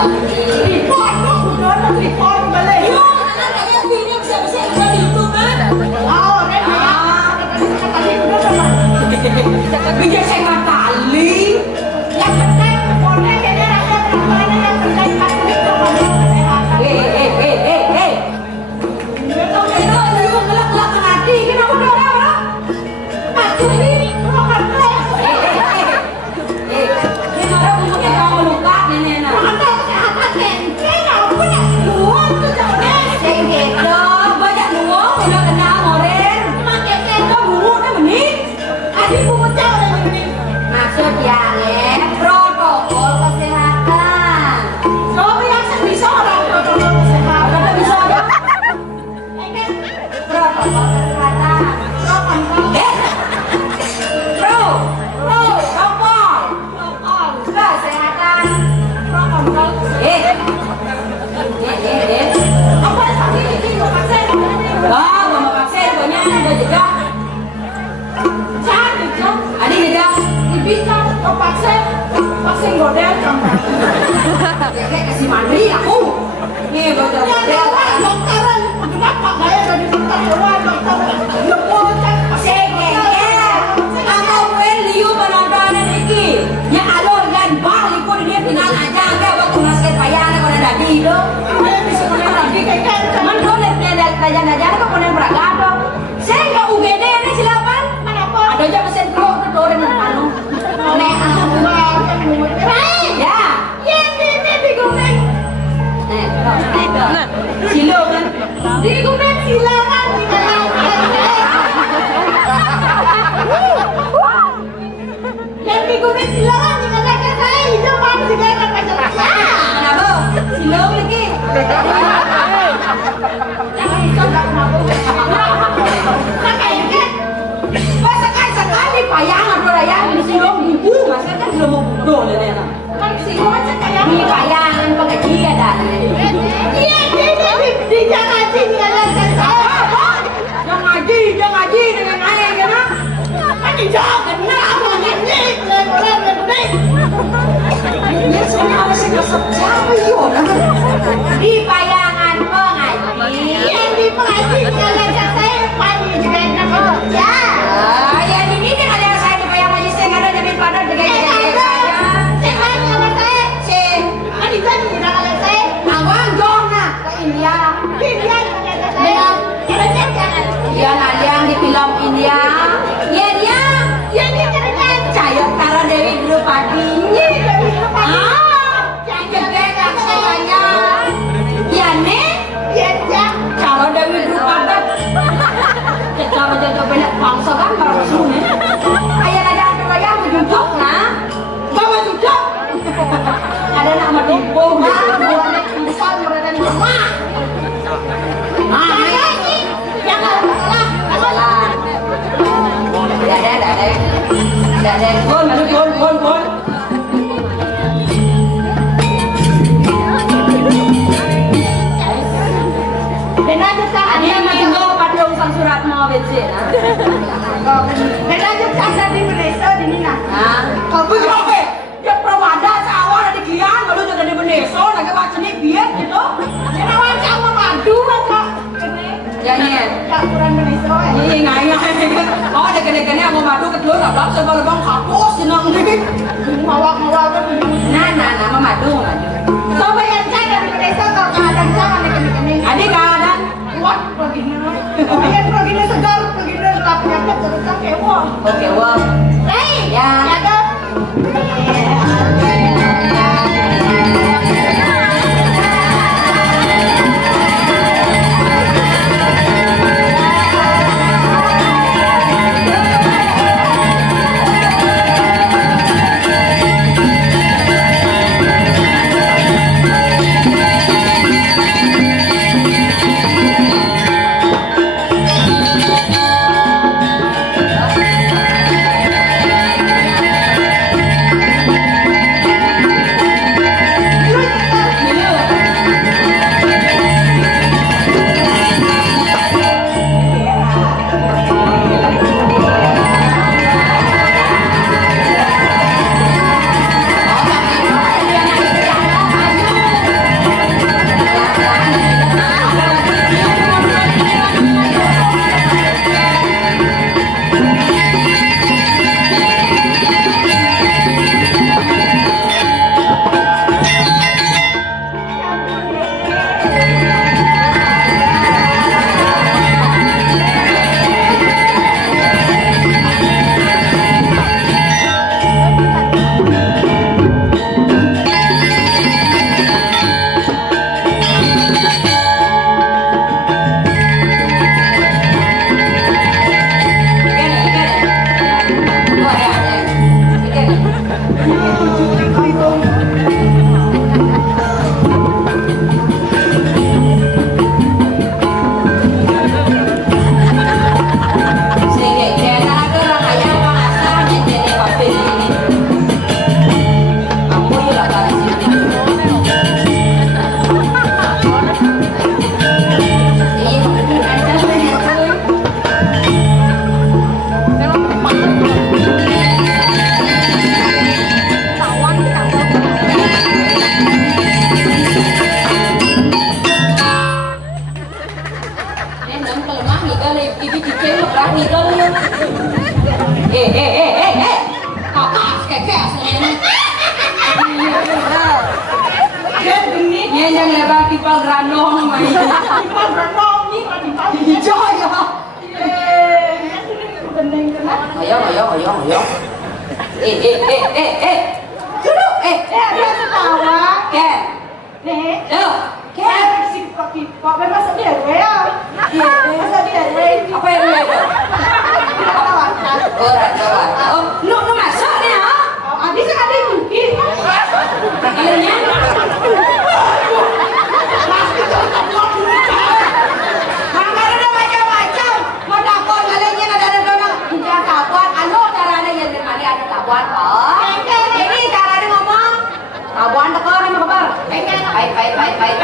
Report kok udah report balik. Yo, anak kayak video bisa-bisa iklan di YouTube kan? Oh, tadi udah sama. Bisa saya nggak tali. Yang penting reportnya jadi ada peraturan yang penting kan itu kesehatan. Itu lu gelak-gelak hati. Kenapa orang? Aku ini mau kerja. Ini orang ngomongnya kamu luka nenek. Ada kesehatan ente nggak punya uang tuh jangan. Gitu, banyak nuang udah kena moren. Makin ente Kamu udah menit. adik bocah udah begini. Maksud ya, protokol kesehatan. Coba yang bisa orang protokol kesehatan. Apa bisa ada? Ini Protokol kesehatan. protokol Protokol kesehatan. protokol. Apa tadi itu vaksin? Wah, mau vaksin pokoknya udah juga. Jangan dijam. Ada juga. Bisa ke vaksin model kamu. Kayak kasih mandi aku. Nih bocor Ya model. orang dokteran, kenapa bayar dari dokter luar dokter? Ya bocah. Kamu pen liu penontonan iki. Ya alor dan bah lipo dia tinggal aja enggak waktu ngasih payah kalau ada di do. Saya bisa punya lagi kayak kan. Cuman kau lihat aja kau punya beragam dong. Saya nggak UGD ini silapan. Kenapa? Ada aja mesin kau tuh orang anu. Nek ya. Ya ini digoreng. Silo kan. Digoreng silakan yang digoreng silakan dikatakan saya hijau baru dikatakan saya. Kenapa? Silo lagi. Jangan dicoba kenapa? Nah kayaknya Pas sekali payangan orang yang di silo buku, masa kan belum mau bodoh deh nih. kan sih aja kayak Ini payangan pakai dia dah. iya di jangan sini katakan saya. Jangan ngaji dengan ayah ya nak. Kan dijawab kenapa ngaji lebih. Ya soalnya harus ngesep siapa yuk? Di payangan pengaji. Yang di pengajian katakan saya pagi juga yang kerja. Ya ini kan ada saya di payangan ngaji saya nggak ada jadi pada dengan saya. Awang Jona ke India. Dia nadiang di film India. Ya dia cayok Tara Dewi dulu padi. Gede kan semuanya. Ya nih, Tara Dewi dulu padat. Kita menjaga banyak bangsa kan para musuhnya. Ayah ada yang menjunjuk nah. Bawa junjuk. Ada nama Dimpo. Besar mereka di rumah. Ada. Gol. Dia menginggo padung sang surat mau bensin. Dia perwada sawah di Kian, lalu juga di Beneso, lagi baca nih biar gitu. Jangan. Iya nggak. Oh ada kene-kene mau madu ketelur, abang sebal bang kapus jenang ini. Nah, mau madu. Adik keadaan. Oke, wah. Ya. segala ibu cicing berani dong. Kakak kekek aslinya. Yan lebar tipal granong mai. Tipal granong ni kalau tipal hijau ya. Bening kena. Ayo. Duduk. Dia ketawa. Ken. Nih. Ayo. Ken si kaki. Kok masa dia gue ya? Masa dia gue. Apa yang lu itu? Oh, rajawan. Oh, lu masak nih ha? Abis ada mungkin. Akhirnya. Makanya ada macam-macam. Mau takut kalinya ada donang. Tidak takut. Anu caranya yang dimana ada tabuan. Oh, ini caranya ngomong. Tabuan tekor sama kabar. Baik.